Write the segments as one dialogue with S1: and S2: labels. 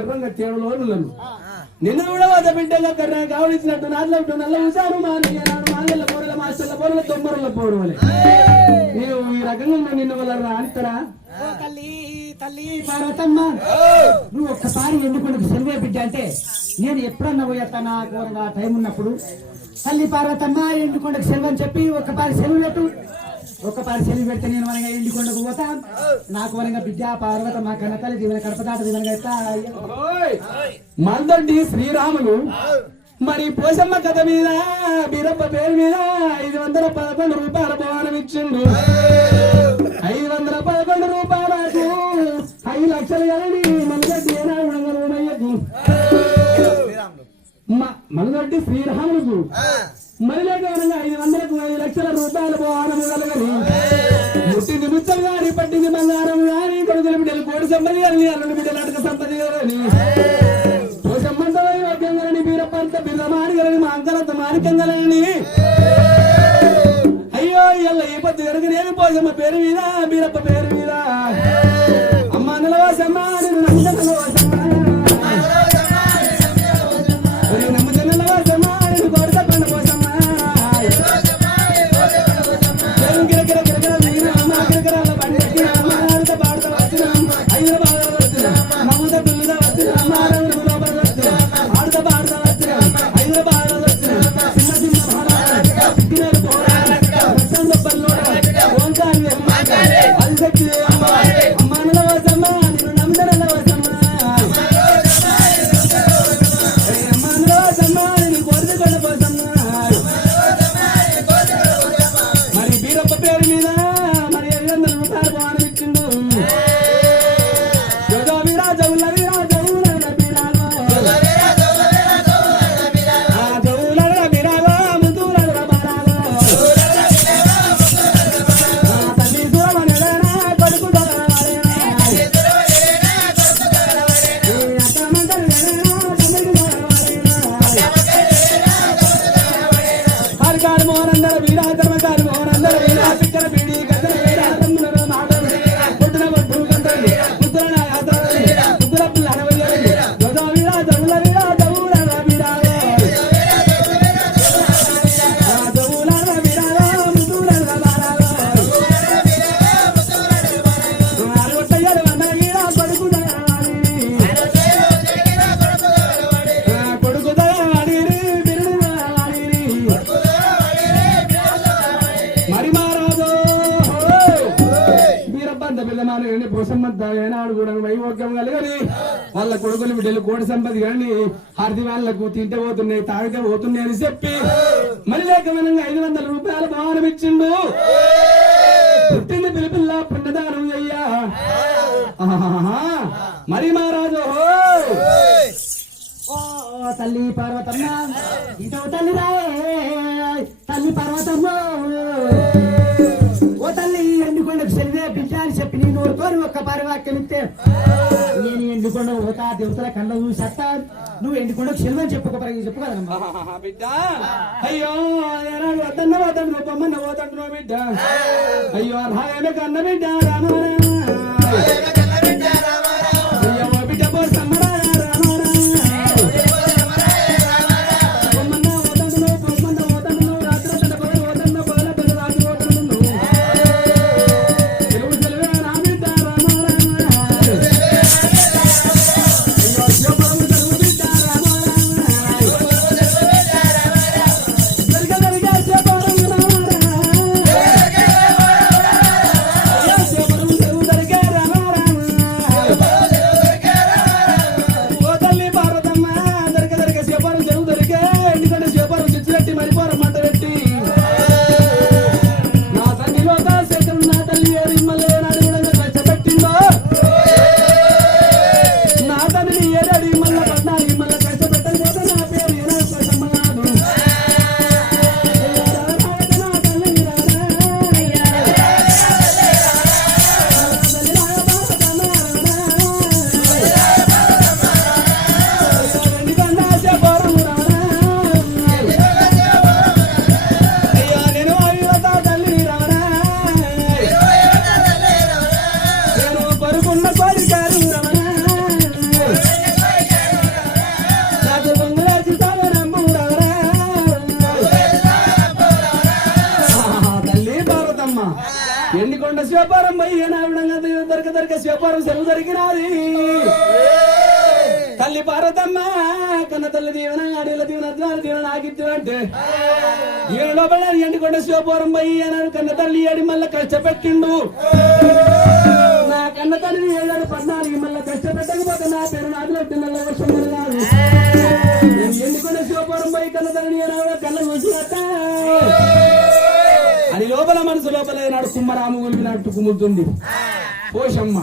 S1: ఎర్రంగా తేవలో నువ్వు నిన్ను కూడా వద్ద బిడ్డగా కర్ర కావలిసినట్టు నాట్లో నల్ల ఉసారు మాగళ్ళ పోరల మాస్టర్ల పోరల తొమ్మరుల పోరవలే. నేను ఈ రకంగా నువ్వు నిన్ను వల్ల
S2: పార్వతమ్మ నువ్వు ఒక్కసారి ఎందుకు సెలవే బిడ్డ అంటే నేను ఎప్పుడన్నా పోయేస్తా నా టైం ఉన్నప్పుడు? తల్లి పార్వతమ్మ ఎండుకొండకు సెలవు అని చెప్పి ఒక్కపారి సెలవు పెట్టు. ఒక్కపారి సెలవు పెడితే నేను వనగా ఎండుకొండకు పోతా. నాకు వనగా బిడ్డ పార్వతమ్మ కన్నతల్లి దీవెన కడపదాట
S1: ఓయ్! మందొడ్డి శ్రీరాములు. మరి పోసమ్మ కథ మీద బీరప్ప పేరు మీద ఐదు వందల పదకొండు రూపాయల భవనం ఇచ్చిండు. ఐదు వందల పదకొండు రూపాయలకు ఐదు లక్షలు కలని మందొడ్డి ఏనాడు మందొడ్డి శ్రీరాములకు. మహిళకు పోసమ్మ పేరు మీద బీరప్ప వాళ్ళ కొడుకులు బిడ్డలు కోడి సంపద కానీ హారతి వాళ్ళకు తింటే పోతున్నాయి తాగితే పోతున్నాయి అని చెప్పి మరి లేకమనంగా ఐదు వందల రూపాయల భావనం ఇచ్చిండు. పుట్టింది పిలిపిల్ల పుణ్యదానం అయ్యా. మరి మహారాజు
S2: తల్లి పర్వతమ్మ ఇదో తల్లి రాయే తల్లి పర్వతమ్మ. ఓ తల్లి ఎండుకొండకు నోరుతోని ఒక్క పరివాక్యం ఇస్తే? నేను ఎండుకొండ పోతా దేవతల కళ్ళ చూసేస్తా నువ్వు ఎండుకొండకు సెలవు అని చెప్పు ఒక పరి చెప్పు కదమ్మా
S1: బిడ్డ. అయ్యో వద్దన్న నువ్వు బొమ్మన్న పోతంటున్నావు బిడ్డ. అయ్యో కన్న బిడ్డ రామ సెలవు దొరికినాది తల్లి పార్వతమ్మ కన్న తల్లి దీవెన అడిల దీవెన అద్వాల దీవెన ఆగిద్దు అంటే ఈయన లోపల ఎండుకొండ శివపురం పోయి అన్నాడు కన్న తల్లి ఏడి మళ్ళీ కష్టపెట్టిండు? నా కన్న తల్లి ఏడాడు పద్నాలుగు మళ్ళీ కష్టపెట్టకపోతే నా పేరు నాటిలో పిల్లల వర్షం కాదు ఎందుకున్న శివపురం పోయి కన్న తల్లి కళ్ళ చూసినట్ట అది లోపల మనసు లోపల ఏనాడు కుమ్మరాము కొలిపినట్టు కుమ్ముతుంది పోషమ్మ.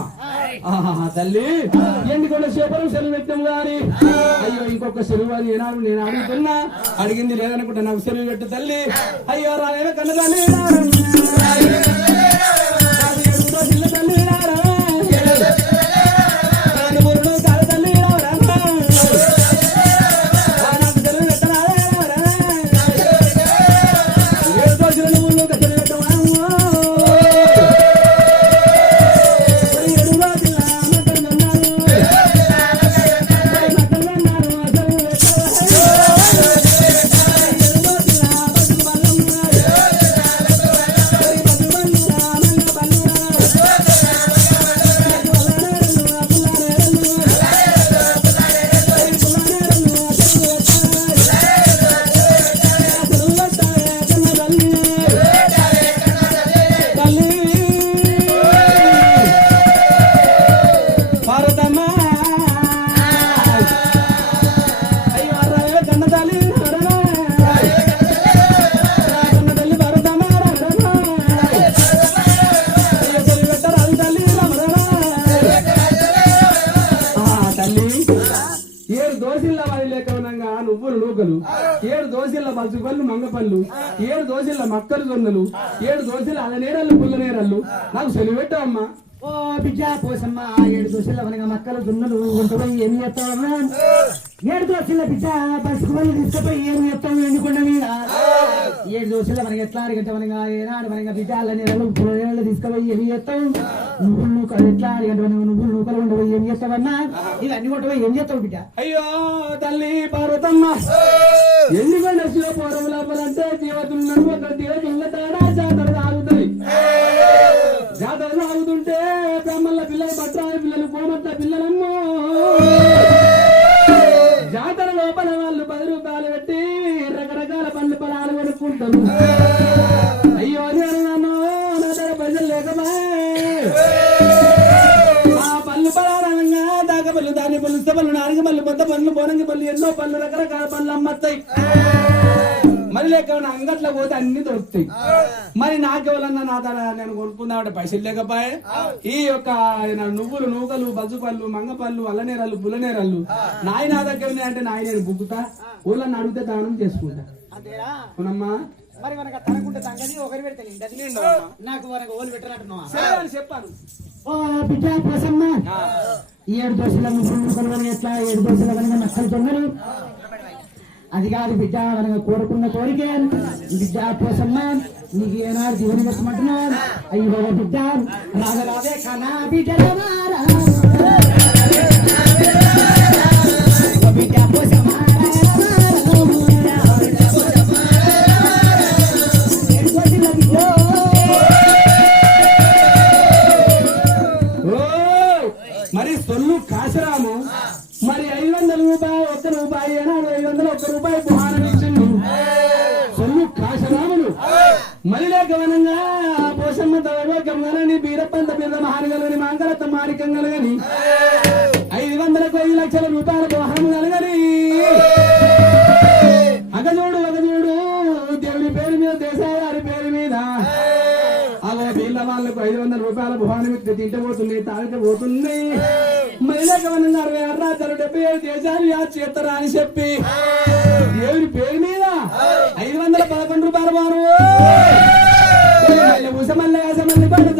S1: తల్లి. ఎందుకున్న శివపురం సెలవు పెట్టాము గాని? అయ్యో ఇంకొక సెలవు అని ఏనాడు నేను అడుగుతున్నా. అడిగింది లేదనుకుంటే నాకు సెలవు పెట్టు తల్లి. అయ్యో రాలేదా? కన్నదాన్ని దోసిల్ల మక్కలు ఏడు దోశలు అల నేరళ్ళు పుల్ల నేరళ్ళు నాకు సెలవు పెట్టావమ్మా
S2: ఓ బిడ్డ పోసమ్మ ఏడు దోశలు అనగా మక్కలు దున్నలు ఉంటుపోయి ఏమి చేస్తావమ్మా ఏడు దోశల బిడ్డ బస్కు వెళ్ళి తీసుకుపోయి ఏమి ఎండుకుండా మీద? ఏడు దోశలు మనకి ఎట్లా అడిగంటే మనగా ఏనాడు మనగా బిడ్డ అల్ల నీళ్ళు పుల్లలు తీసుకుపోయి ఏమి చేస్తావు? నువ్వులు నూకలు ఎట్లా అడిగంటే మనగా నువ్వులు నూకలు ఉండవు ఏం చేస్తావన్నా ఇవన్నీ కొట్టపోయి ఏం చేస్తావు బిడ్డ?
S1: అయ్యో తల్లి పార్వతమ్మ. ఎందుకంటే శివపురం లోపలంటే జీవతున్నది ఒక దేవతున్న తేడా జాతర జాతర సాగుతుంటే బ్రహ్మల్ల పిల్లలు భద్రాల పిల్లలు కోమట్ల పిల్లలమ్మో. జాతర లోపల వాళ్ళు పది రూపాయలు పెట్టి రకరకాల పండ్లు పొలాలు కొనుక్కుంటారు. అయ్యో నేను నా దగ్గర పైసలు లేకమాయ్ ఆ పళ్ళు పలారంగా దాక పళ్ళు దాని పళ్ళు ఇస్తే పళ్ళు నాలుగు పళ్ళు పొద్ద పళ్ళు బోనంగి పళ్ళు ఎన్నో పళ్ళు రకరకాల పళ్ళు అమ్మత్తాయి. మరి లేక అంగట్లో పోతే అన్ని దొరుకుతాయి. మరి నాకెవరన్నా నా తన నేను కొనుక్కుందామంటే పైసలు లేకపోయే. ఈ యొక్క ఆయన నువ్వులు నూకలు బజ్జు పళ్ళు మంగ పళ్ళు అల్లనేరళ్ళు బుల్లనేరళ్ళు నాయ నా దగ్గర ఉన్నాయంటే నాయ నేను బుక్కుతా. ఊళ్ళని అడిగితే దానం చేసుకుంటా. అవునమ్మా.
S2: మరి మనకు తనకుంటే సంగతి ఒకరి పెడితే నాకు మనకు ఓలు
S1: అని చెప్పాను
S2: ఓ బిడ్డ ఏడు దోశల ముగ్గురు ఎట్లా? ఏడు దోశల కనుక నక్కలు తొందరు అది కాదు బిడ్డ కనుక కోరుకున్న కోరిక బిడ్డ పోసమ్మ నీకు ఏనాడు జీవన పెట్టమంటున్నా అయ్యో బిడ్డ రాధ రాధే కనా బిడ్డ బిడ్డ పోసమ్మ
S1: మరి గమనంగా పోషమ్మ దైవోగ్యంగానని బీరప్పంత బిర్ద మహానగలని మారికం కలగని ఐదు వందలకు ఐదు లక్షల రూపాయల బహుమానం కలగని. అగజోడు అగజోడు దేవుడి పేరు మీద దేశాయ గారి పేరు మీద. అలా వీళ్ళ వాళ్ళకు ఐదు వందల రూపాయల భవాని వ్యక్తి తింటే పోతుంది తాగితే పోతుంది మహిళా గమనంగా అరవై ఆరు రాజ్యాలు డెబ్బై ఏడు దేశాలు యాద్ చేస్తారా అని చెప్పి దేవుడి పేరు మీద ఐదు వందల పదకొండు రూపాయల భారం ఉసమల్ల యాసమల్లి పండు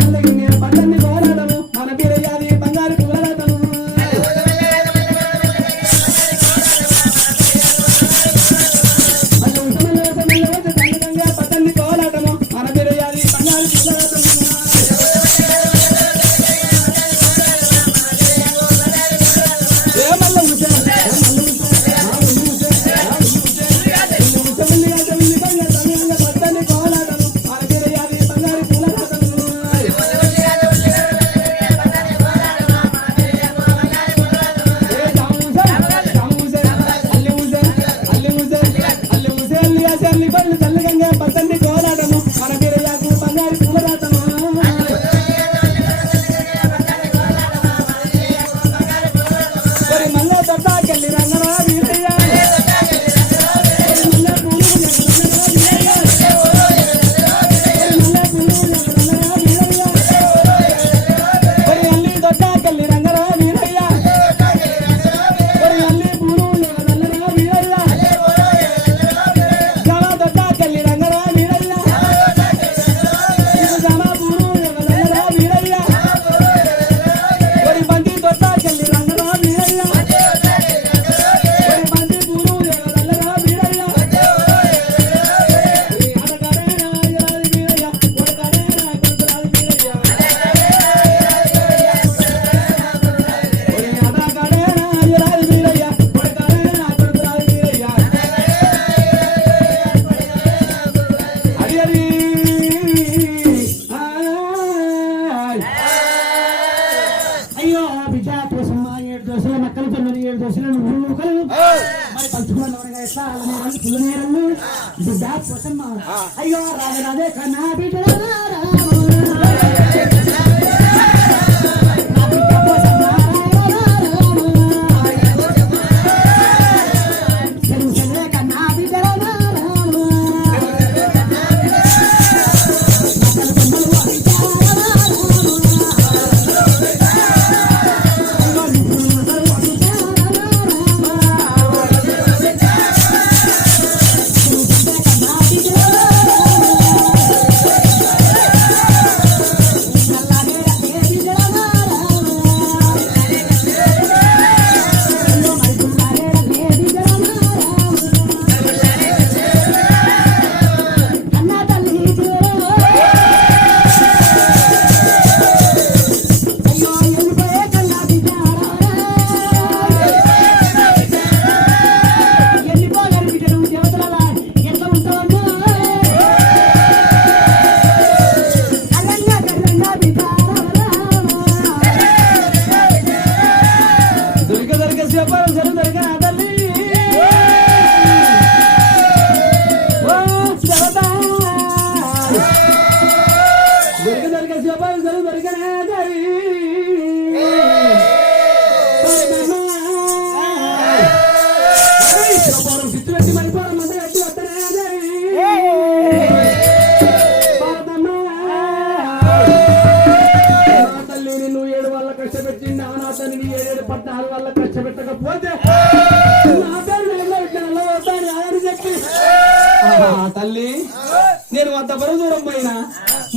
S1: బరువు దూరం పోయినా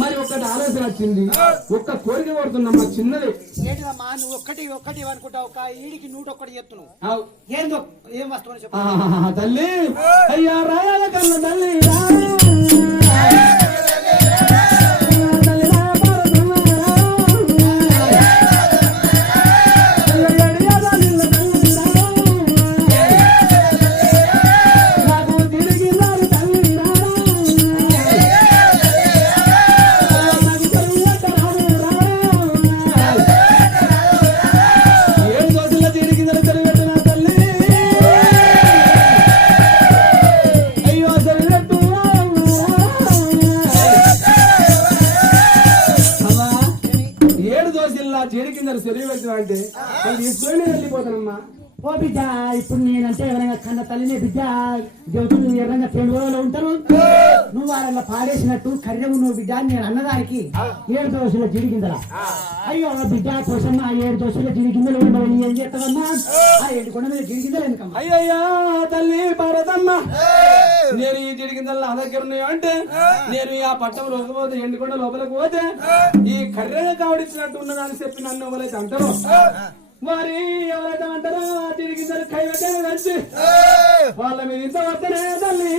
S1: మరి ఒక్కటి ఆలోచన వచ్చింది. ఒక్క కోరిక కోరుతున్నమ్మా చిన్నది.
S2: ఏంటిదమ్మా నువ్వు ఒక్కటి ఒక్కటి అనుకుంటావు ఒక ఈడికి నూట ఒక్కటి చెప్తున్నావు. ఏందో ఏం వస్తువు
S1: తల్లి. అయ్యా రాయాల కన్న తల్లి రా. తల్లి
S2: తెలుగులో ఉంటారు. నువ్వు వాళ్ళ పాడేసినట్టు కర్రెవు నువ్వు బిడ్డ నేను అన్నదానికి ఏడు దోశల జిడిగిందలా అయ్యో బిడ్డ కోసం ఆ ఏడు దోశల జిడిగిందలు ఉండవు ఏం చేస్తావమ్మా? ఆ. ఏడు కొండ మీద జిడిగిందలు ఎందుకమ్మా?
S1: అయ్యయ్యా తల్లి భారతమ్మ నేను ఈ కింద నా దగ్గర ఉన్నాయో అంటే నేను ఆ పట్టం లోకపోతే ఎండుకొండ లోపలికి పోతే ఈ కర్రెగా కావడిచ్చినట్టు ఉన్నదని చెప్పి నన్ను ఎవరైతే అంటారో మరి ఎవరైతే అంటారో ఆ చెడి కింద కై పెట్టే వచ్చి వాళ్ళ మీద తల్లి.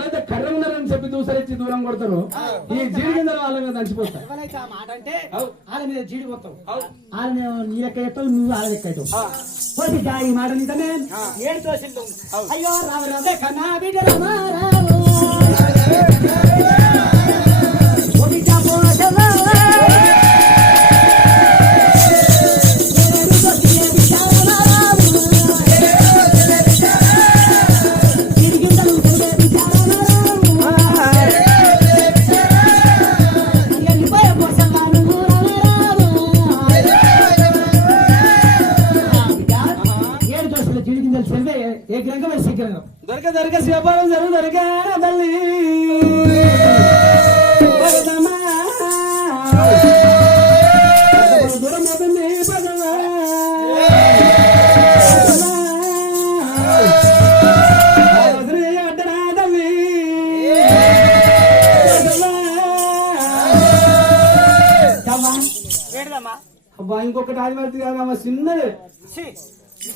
S1: ఎవరైతే కర్ర ఉన్నారని చెప్పి దూసరించి దూరం కొడతారో ఈ జీడిగిందల వాళ్ళ మీద దంచిపోతా
S2: ఎవరైతే ఆ మాట అంటే. వాళ్ళ మీద జీడిపోతావు
S1: అవు.
S2: వాళ్ళ నీ లెక్క ఎత్తావు నువ్వు వాళ్ళ లెక్క అవుతావు. ఈ మాట నిజమే. ఏడు దోశలు అయ్యో రామ రామే కన్నా బిడ్డ రామ రాము
S1: అబ్బా ఇంకొకటి ఆదివారి కాదమ్మా చిన్నది.
S2: ఛీ,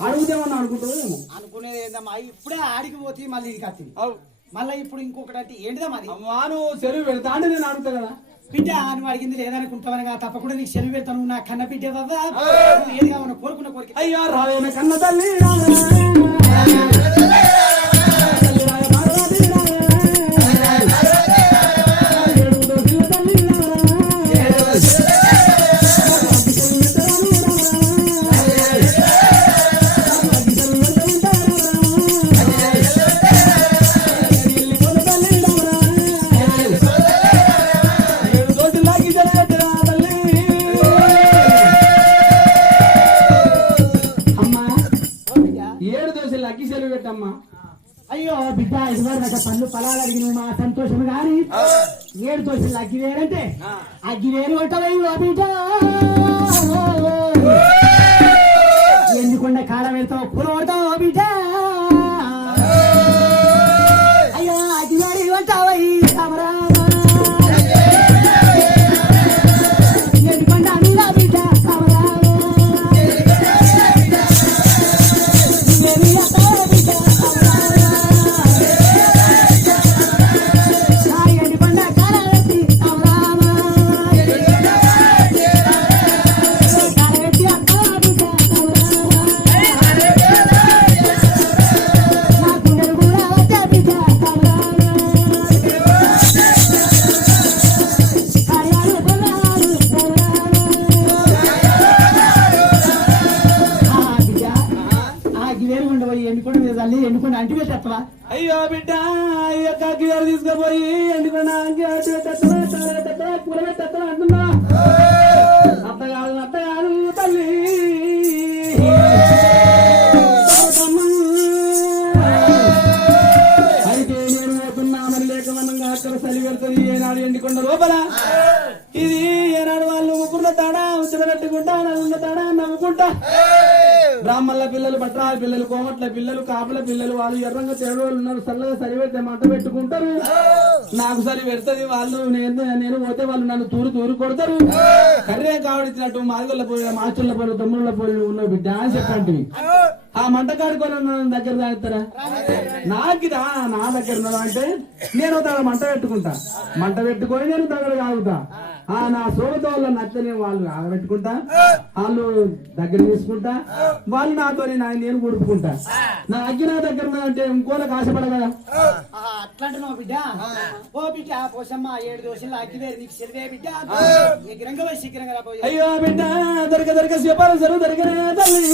S1: అడుగుతామని అనుకుంటుందేమో
S2: అనుకునేది ఏందమ్మా? ఇప్పుడే ఆడికి పోతే మళ్ళీ ఇది కత్తింది
S1: అవు
S2: మళ్ళీ ఇప్పుడు ఇంకొకటి అంటే ఏంటిదా మరి?
S1: అమ్మా నువ్వు చెరువు పెడతా అంటే నేను అడుగుతా కదా.
S2: బిడ్డ నువ్వు అడిగింది లేదనుకుంటావనగా తప్పకుండా నీకు సెలవు పెడతాను నా కన్న బిడ్డ బాబా ఏది కావాలో కోరుకున్న కోరిక.
S1: అయ్యో రావేన కన్న రావే. తల్లి
S2: పళ్ళు పొలాలు అడిగిన మా సంతోషం గాని. ఏడు దోశలు అగ్గి వేరంటే అగ్గి వేరు కొట్టవయ్యో బిడ్డ
S1: ತತ್ರ ತತ್ರ ತತ್ರ ಪುರವೇ ತತ್ರ ಅನ್ನ బ్రాహ్మణుల పిల్లలు కోమట్ల పిల్లలు కాపుల పిల్లలు వాళ్ళు ఎర్రంగా తేడోళ్ళు ఉన్నారు చల్లగా సరి పెడితే మంట పెట్టుకుంటారు. నాకు సరి పెడుతుంది వాళ్ళు నేను నేను పోతే వాళ్ళు నన్ను తూరు తూరు కొడతారు. కర్రే కావడిచ్చినట్టు మాదిగొల్ల పోయి మాచుల్ల పోయి తమ్ముళ్ళ పోయి ఉన్న బిడ్డ అని చెప్పండి ఆ మంట కాడుకొని దగ్గర తాగుతారా నాకిదా నా దగ్గర ఉన్నదా అంటే నేను తగడ మంట పెట్టుకుంటా. మంట పెట్టుకొని నేను తగడ తాగుతా ఆ నా సోమతో వాళ్ళ నచ్చని వాళ్ళు ఆగబెట్టుకుంటా వాళ్ళు దగ్గర తీసుకుంటా వాళ్ళు నాతో నేను గుడుపుకుంటా నా అగ్గి నా దగ్గర ఉన్నదంటే ఇంకోళ్ళకి ఆశపడ కదా?
S2: అట్లాంటున్నావు బిడ్డ? ఓ బిడ్డ పోసమ్మ ఏడు దోశలు అగ్గి వేరు నీకు సెలవే బిడ్డ? పోయి శీఘ్రంగా రాబోయే
S1: అయ్యో బిడ్డ దొరక దొరక శివపాల సరువు దొరికనే తల్లి.